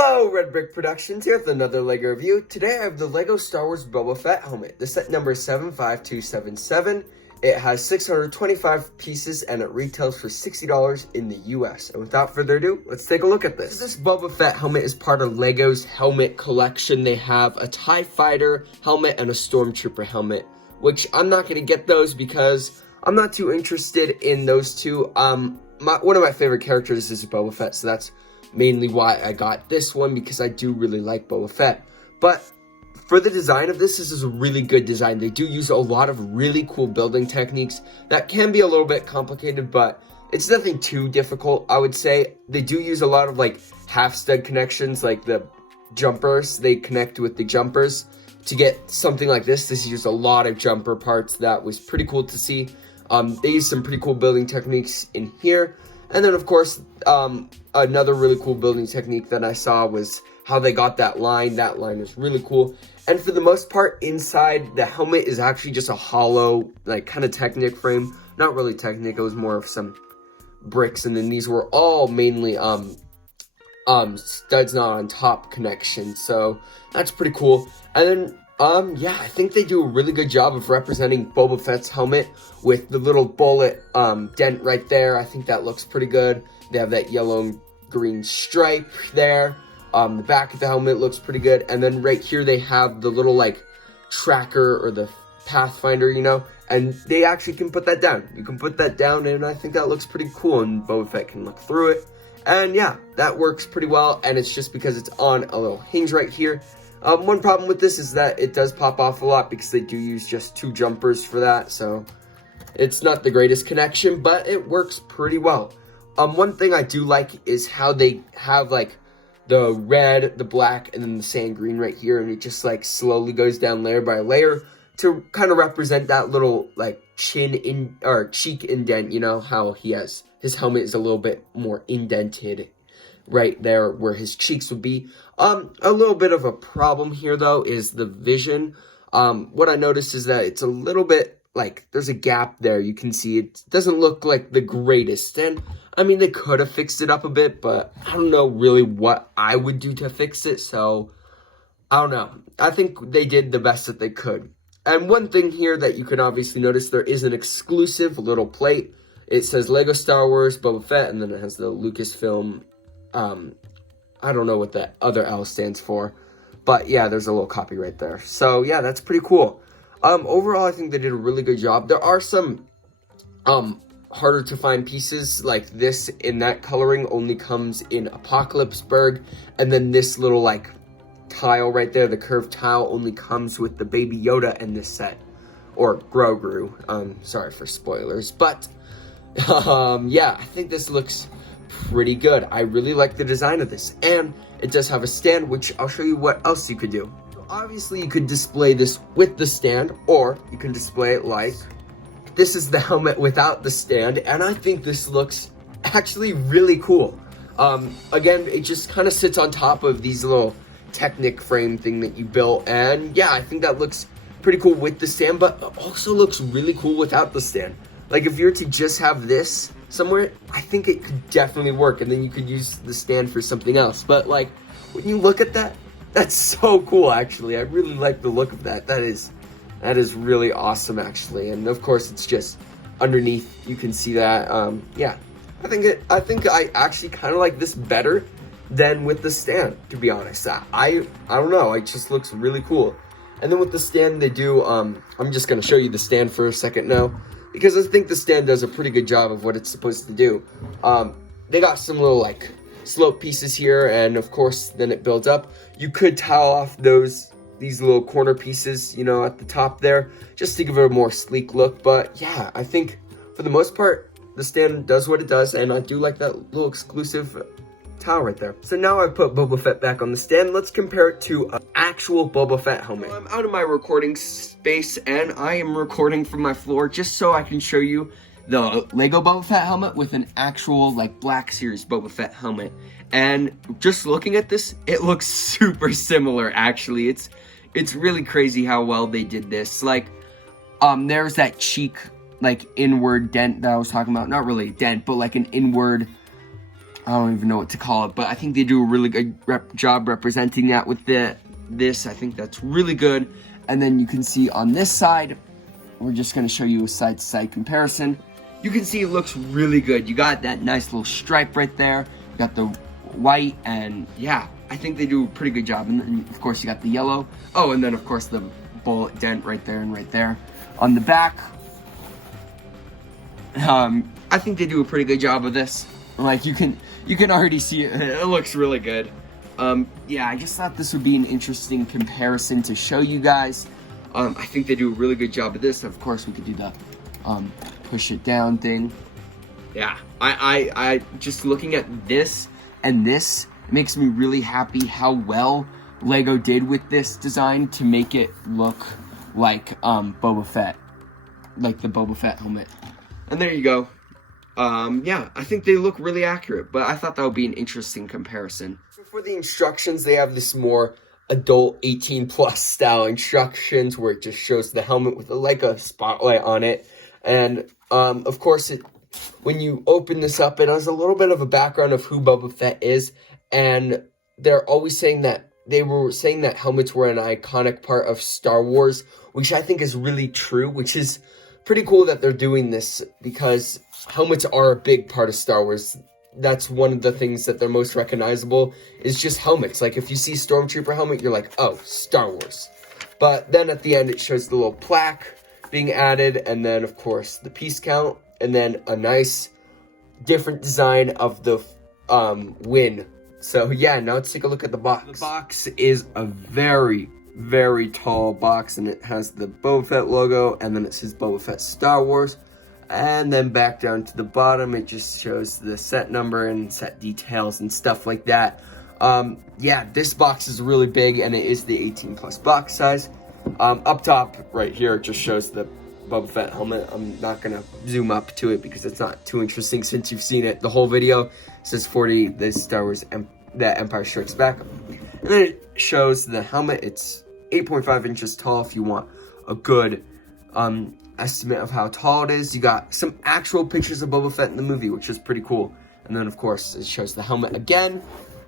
Hello, Red Brick Productions here with another LEGO review. Today I have the LEGO Star Wars Boba Fett helmet. The set number is 75277. It has 625 pieces and it retails for $60 in the US. And without further ado, let's take a look at this. This Boba Fett helmet is part of LEGO's helmet collection. They have a TIE Fighter helmet and a Stormtrooper helmet, which I'm not going to get those because I'm not too interested in those two. One of my favorite characters is Boba Fett, so that's mainly why I got this one, because I do really like Boba Fett. But for the design of this is a really good design. They do use a lot of really cool building techniques that can be a little bit complicated, but it's nothing too difficult, I would say. They do use a lot of like half stud connections, like the jumpers. They connect with the jumpers to get something like this. This used a lot of jumper parts. That was pretty cool to see. They use some pretty cool building techniques in here. And then, of course, another really cool building technique that I saw was how they got that line. That line is really cool. And for the most part, inside, the helmet is actually just a hollow, like, kind of Technic frame. Not really Technic, it was more of some bricks. And then these were all mainly studs not on top connections. So that's pretty cool. And then yeah, I think they do a really good job of representing Boba Fett's helmet with the little bullet dent right there. I think that looks pretty good. They have that yellow and green stripe there. The back of the helmet looks pretty good. And then right here they have the little like tracker or the pathfinder, you know, and they actually can put that down. You can put that down and I think that looks pretty cool and Boba Fett can look through it. And yeah, that works pretty well, and it's just because it's on a little hinge right here. One problem with this is that it does pop off a lot because they do use just two jumpers for that, so it's not the greatest connection, but it works pretty well. One thing I do like is how they have like the red, the black, and then the sand green right here, and it just like slowly goes down layer by layer to kind of represent that little like chin in or cheek indent. You know how his helmet is a little bit more indented right there where his cheeks would be. A little bit of a problem here though is the vision. What I noticed is that it's a little bit like there's a gap there. You can see it doesn't look like the greatest, and I mean they could have fixed it up a bit, but I don't know really what I would do to fix it, so I don't know. I think they did the best that they could. And one thing here that you can obviously notice, there is an exclusive little plate. It says LEGO Star Wars Boba Fett, and then it has the Lucasfilm. I don't know what the other L stands for, but yeah, there's a little copyright there. So yeah, that's pretty cool. Overall, I think they did a really good job. There are some harder to find pieces, like this in that coloring only comes in Apocalypseburg, and then this little like tile right there, the curved tile, only comes with the Baby Yoda in this set, or Grogu. Sorry for spoilers, but yeah, I think this looks pretty good. I really like the design of this, and it does have a stand, which I'll show you what else you could do. So obviously you could display this with the stand, or you can display it like this is the helmet without the stand, and I think this looks actually really cool. Again, it just kind of sits on top of these little Technic frame thing that you built, and yeah, I think that looks pretty cool with the stand, but it also looks really cool without the stand. Like if you were to just have this somewhere, I think it could definitely work, and then you could use the stand for something else. But like when you look at that, that's so cool actually. I really like the look of that. That is really awesome actually. And of course it's just underneath, you can see that. Yeah, I think I actually kind of like this better than with the stand, to be honest. I don't know, it just looks really cool. And then with the stand they do, I'm just gonna show you the stand for a second now, because I think the stand does a pretty good job of what it's supposed to do. They got some little like slope pieces here, and of course then it builds up. You could tile off these little corner pieces, you know, at the top there, just to give it a more sleek look. But yeah, I think for the most part the stand does what it does, and I do like that little exclusive towel right there. So now I've put Boba Fett back on the stand. Let's compare it to an actual Boba Fett helmet. I'm out of my recording space and I am recording from my floor just so I can show you the LEGO Boba Fett helmet with an actual like Black Series Boba Fett helmet. And just looking at this, it looks super similar actually. It's really crazy how well they did this. Like there's that cheek like inward dent that I was talking about. Not really a dent, but like an inward I don't even know what to call it, but I think they do a really good job representing that with this. I think that's really good. And then you can see on this side, we're just going to show you a side-to-side comparison. You can see it looks really good. You got that nice little stripe right there. You got the white, and yeah, I think they do a pretty good job. And then, of course, you got the yellow. Oh, and then, of course, the bullet dent right there and right there. On the back, I think they do a pretty good job of this. Like, you can already see it. It looks really good. Yeah, I just thought this would be an interesting comparison to show you guys. I think they do a really good job of this. Of course, we could do the push it down thing. Yeah, I just looking at this and this makes me really happy how well Lego did with this design to make it look like Boba Fett, like the Boba Fett helmet. And there you go. Yeah, I think they look really accurate, but I thought that would be an interesting comparison. So for the instructions, they have this more adult 18+ style instructions where it just shows the helmet with like a spotlight on it. And of course, when you open this up, it has a little bit of a background of who Boba Fett is. And they're always saying that they were saying that helmets were an iconic part of Star Wars, which I think is really true, which is pretty cool that they're doing this because helmets are a big part of Star Wars. That's one of the things that they're most recognizable is just helmets. Like if you see Stormtrooper helmet, you're like, oh, Star Wars. But then at the end, it shows the little plaque being added, and then of course the piece count, and then a nice different design of the win. So yeah, now let's take a look at the box. The box is a very, very tall box, and it has the Boba Fett logo, and then it says Boba Fett Star Wars. And then back down to the bottom, it just shows the set number and set details and stuff like that. Yeah, this box is really big, and it is the 18+ box size. Up top, right here, it just shows the Boba Fett helmet. I'm not going to zoom up to it because it's not too interesting since you've seen it the whole video. It says 40, this Star Wars, the Empire Strikes Back. And then it shows the helmet. It's 8.5 inches tall if you want a good estimate of how tall it is. You got some actual pictures of Boba Fett in the movie, which is pretty cool. And then, of course, it shows the helmet again.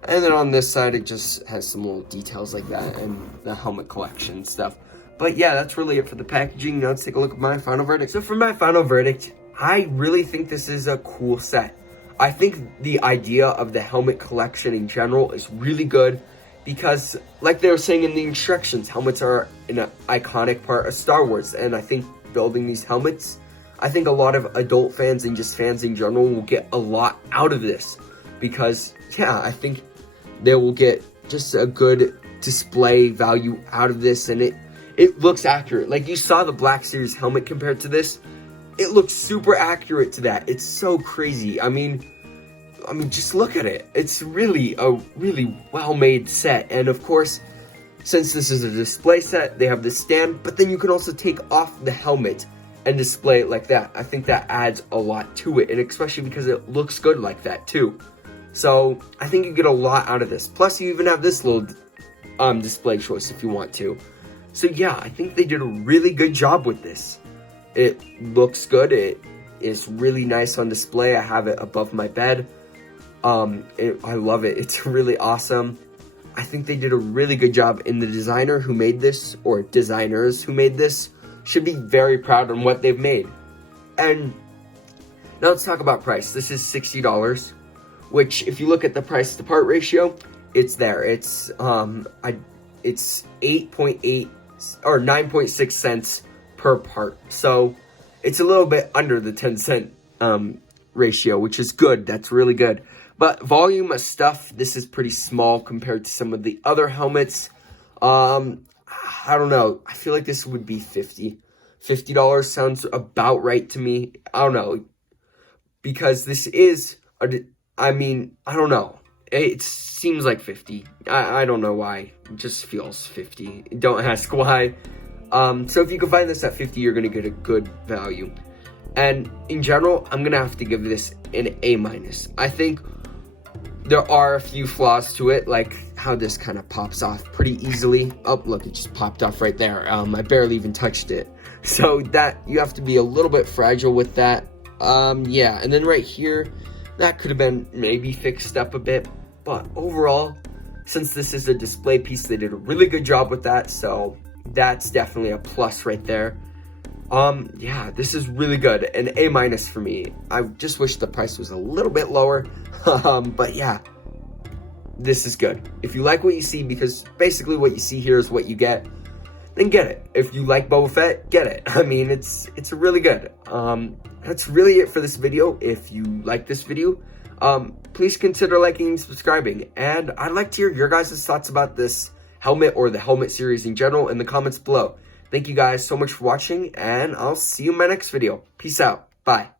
And then on this side, it just has some little details like that and the helmet collection stuff. But yeah, that's really it for the packaging. Now let's take a look at my final verdict. So for my final verdict, I really think this is a cool set. I think the idea of the helmet collection in general is really good because, like they were saying in the instructions, helmets are an iconic part of Star Wars. And I think building these helmets, I think a lot of adult fans and just fans in general will get a lot out of this. Because, yeah, I think they will get just a good display value out of this, and it looks accurate. Like, you saw the Black Series helmet compared to this. It looks super accurate to that. It's so crazy. I mean, just look at it. It's really a really well-made set. And, of course, since this is a display set, they have the stand, but then you can also take off the helmet and display it like that. I think that adds a lot to it, and especially because it looks good like that, too. So, I think you get a lot out of this. Plus, you even have this little display choice if you want to. So, yeah, I think they did a really good job with this. It looks good. It is really nice on display. I have it above my bed. I love it. It's really awesome. I think they did a really good job, and the designer who made this, or designers who made this, should be very proud on what they've made. And now let's talk about price. This is $60. Which, if you look at the price to part ratio, it's there. It's 8.8 or 9.6 cents per part. So it's a little bit under the 10-cent ratio, which is good. That's really good. But volume of stuff, this is pretty small compared to some of the other helmets. I don't know. I feel like this would be $50. $50 sounds about right to me. I don't know. Because this is I don't know. It seems like 50. I don't know why. It just feels 50. Don't ask why. So if you can find this at 50, you're going to get a good value. And in general, I'm going to have to give this an A-. I think there are a few flaws to it, like how this kind of pops off pretty easily. Oh, look, it just popped off right there. I barely even touched it. So that, you have to be a little bit fragile with that. Yeah, and then right here, That could have been maybe fixed up a bit, but overall, since this is a display piece, they did a really good job with that, so that's definitely a plus right there. Yeah, this is really good, an A- for me. I just wish the price was a little bit lower, but yeah, this is good. If you like what you see, because basically what you see here is what you get, then get it. If you like Boba Fett, get it. I mean, it's really good. That's really it for this video. If you like this video, please consider liking and subscribing. And I'd like to hear your guys' thoughts about this helmet or the helmet series in general in the comments below. Thank you guys so much for watching, and I'll see you in my next video. Peace out. Bye.